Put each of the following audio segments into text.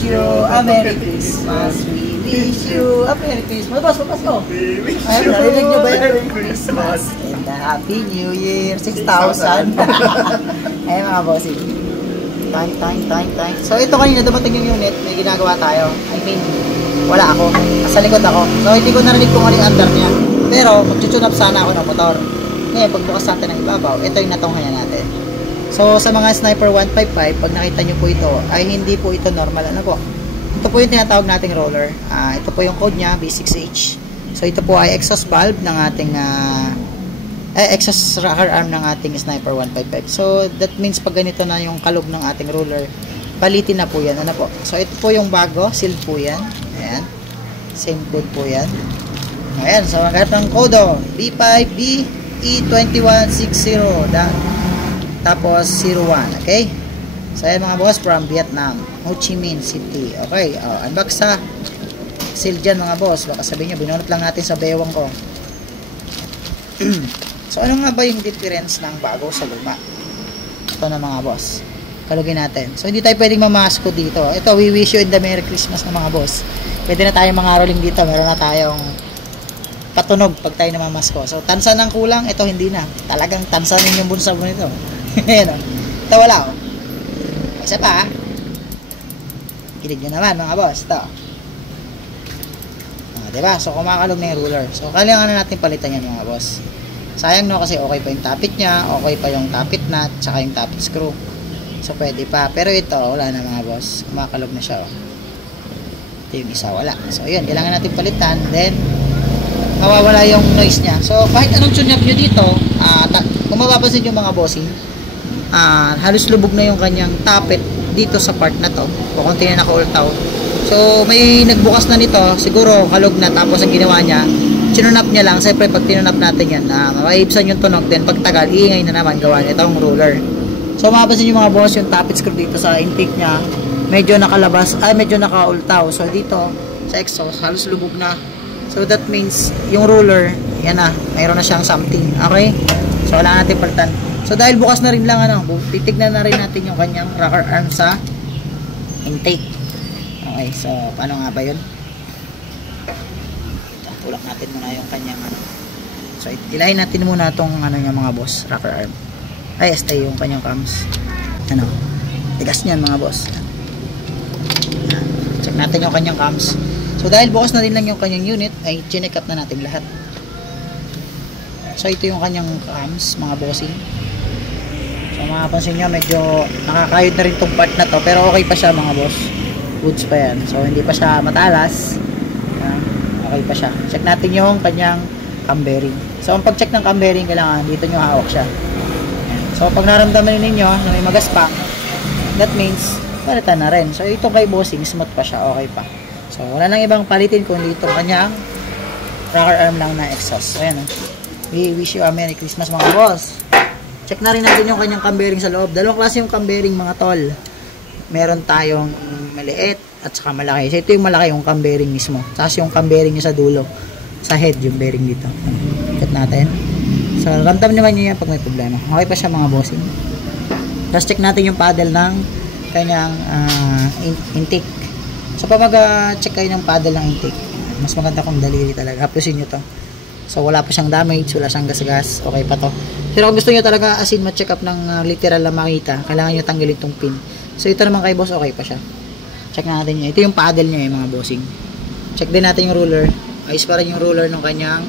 wish you a Merry Christmas. We wish you a Merry Christmas. Boss, papas ko. Ay, narinig nyo ba yan? Merry Christmas. And a Happy New Year. 6,000. Ay, mga bossing. Time. So, ito kanina dumating yung unit. May ginagawa tayo. I mean, wala ako. Nasa likod ako. So, hindi ko narinig kung ano yung under niya. Pero, mag-tune up sana ako ng motor. Ngayon, pagbukas natin ng ibabaw, ito yung natunghayan natin. So, sa mga Sniper 155, pag nakita nyo po ito, ay hindi po ito normal. Ano po? Ito po yung tinatawag nating roller. Ito po yung code niya, B6H. So, ito po ay exhaust valve ng ating exhaust rocker arm ng ating Sniper 155. So, that means pag ganito na yung kalog ng ating roller, palitin na po yan. Ano po? So, ito po yung bago. Sealed po yan. Ayan. Same code po yan. Ayan. So, magkat ng code B5BE2160. Tapos, 01. Okay? So, ayan mga boss, from Vietnam. Ho Chi Minh City. Okay. Unbox sa sealed dyan mga boss. Baka sabihin nyo, binunot lang natin sa bewang ko. So, ano nga ba yung difference ng bago sa luma? Ito na mga boss. Kalugin natin. So, hindi tayo pwedeng mamasko dito. Ito, we wish you in the Merry Christmas na mga boss. Pwede na tayong mga rolling dito. Meron na tayong patunog pag tayo namamasko. So, tansan ng kulang. Ito, hindi na. Talagang tansanin yung bunsa mo nito. Ayan o. Ito, wala o. Isa pa ha. Kilig nyo naman mga boss. Ito. Diba? So, kumakalog na yung ruler. So, kailangan na natin palitan yan mga boss. Sayang no kasi okay pa yung tapit niya, okay pa yung tapit nut, tsaka yung tapit screw. So pwede pa. Pero ito, wala na mga boss. Kumakalog na siya. Oh. Ito yung isa, wala. So yun, kailangan natin palitan. Then, mawawala yung noise niya. So kahit anong tune up nyo dito, kung mapapansin yung mga bossing, halos lubog na yung kanyang tapit dito sa part na to. O kung na naka-ultaw. So may nagbukas na nito, siguro kalog na. Tapos ang ginawa niya, sinunap niya lang. Siyempre pag tinunap natin yan, maibsan yung tunog, then pagtagal, iingay na naman gawa niya itong roller. So mapapansin yung mga boss, yung tapit screw dito sa intake niya, medyo nakalabas, medyo nakaultaw. So dito, sa exhaust, halos lubog na. So that means, yung roller, yan na, mayroon na siyang something. Okay? So wala natin palitan. So dahil bukas na rin lang, titignan na rin natin yung kanyang rocker arm sa intake. Okay, so paano nga ba yun? Tulak natin muna yung kanyang So ilahin natin muna itong niya mga boss, rocker arm. Ay, stay yung kanyang cams. Tigas niyan mga boss. Check natin yung kanyang cams. So dahil bukas na rin lang yung kanyang unit, ay chinek up na natin lahat. So ito yung kanyang cams mga bossing. So makapansin nyo, medyo nakakayod na rin tong part na to, pero okay pa siya mga boss. Goods pa yan. So hindi pa siya matalas. Okay pa siya. Check natin yung kanyang cam bearing. So, ang pag-check ng cam bearing, kailangan dito nyo hawak siya. So, pag naramdaman ninyo na may magaspak, that means, palitan na rin. So, ito kay bossing, smooth pa siya. Okay pa. So, wala nang ibang palitin kundi itong kanyang rocker arm lang na exhaust. So, ayan. We wish you a Merry Christmas mga boss. Check na rin natin yung kanyang cam bearing sa loob. Dalawang klase yung cam bearing mga tol. Meron tayong maliit at saka malaki. So ito yung malaki, yung cam bearing mismo. Tapos yung cam bearing nyo sa dulo. Sa head, yung bearing dito. Ikot natin. So ramdam naman nyo yan pag may problema. Okay pa siya mga bossing. Tapos check natin yung paddle ng kanyang intake. So pag mag-check kayo ng paddle ng intake, mas maganda kung daliri talaga. Hapusin nyo to. So wala pa siyang damage, wala siyang gas-gas. Okay pa to. Pero kung gusto nyo talaga asin ma-check up ng literal na makita, kailangan nyo tanggalin itong pin. So ito naman kay boss, okay pa siya. Check natin yun. Ito yung paddle niya mga bossing. Check din natin yung ruler. Ayos pa rin yung ruler ng kanyang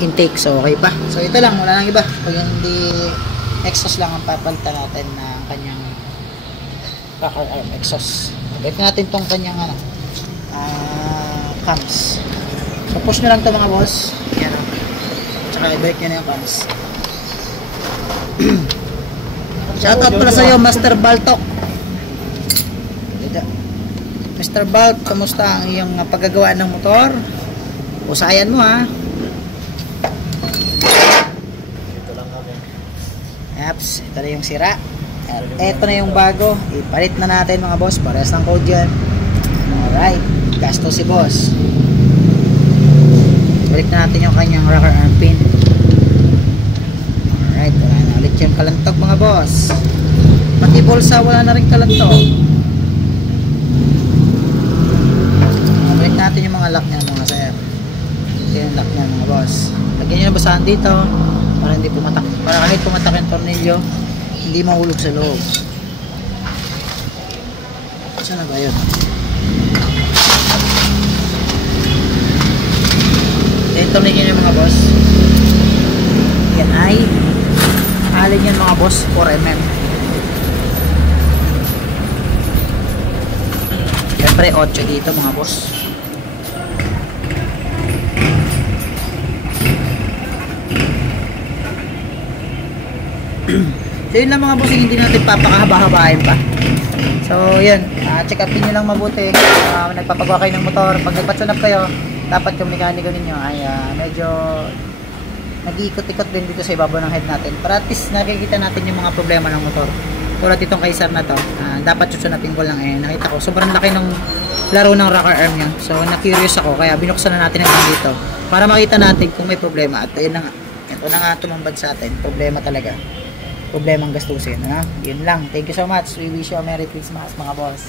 intake. So okay pa. So ito lang, wala nang iba. Pag hindi exhaust lang ang papalitan natin na kanyang rocker arm exhaust. Balik natin tong kanyang cams. So push nyo lang ito mga boss. Yan o. Tsaka i-break nyo na yung cams. Shoutout pala sa'yo, Master Baltok. Mr. Balk, kamusta ang iyong paggagawa ng motor? Usayan mo ha. Ito lang kami. Yaps, ito na yung sira. Ito na yung bago. Ipalit na natin mga boss. Parehas ng code yan. Alright, gasto si boss. Balik na natin yung kanyang rocker arm pin. Alright, wala na ulit yung kalantok mga boss. Pati bulsa, wala na rin kalantok. dito para hindi pumatak, para kahit pumatak yung tornilyo hindi mahulog sa loob. Saan na ba yun? Yung tornilyo yung mga boss, yan ay alin yan mga boss, 4mm. Siyempre 8 dito mga boss. So yun lang mga boss, hindi natin papakahaba-habain pa. So yun, check upin nyo lang mabuti. Nagpapagawa kayo ng motor, pag nagpatsunap kayo, dapat yung mekaniko ninyo ay medyo nag-iikot-ikot din dito sa ibabaw ng head natin para at least nakikita natin yung mga problema ng motor. Tulad itong kay sir na to, dapat susunapin ko lang, nakita ko sobrang laki ng laro ng rocker arm niya. So na-curious ako kaya binuksan na natin hanggang dito para makita natin kung may problema. At ayun na nga, ito na nga tumambad sa atin, problema talaga, problemang gastusin. Yun lang, thank you so much, we wish you a Merry Christmas mga boss.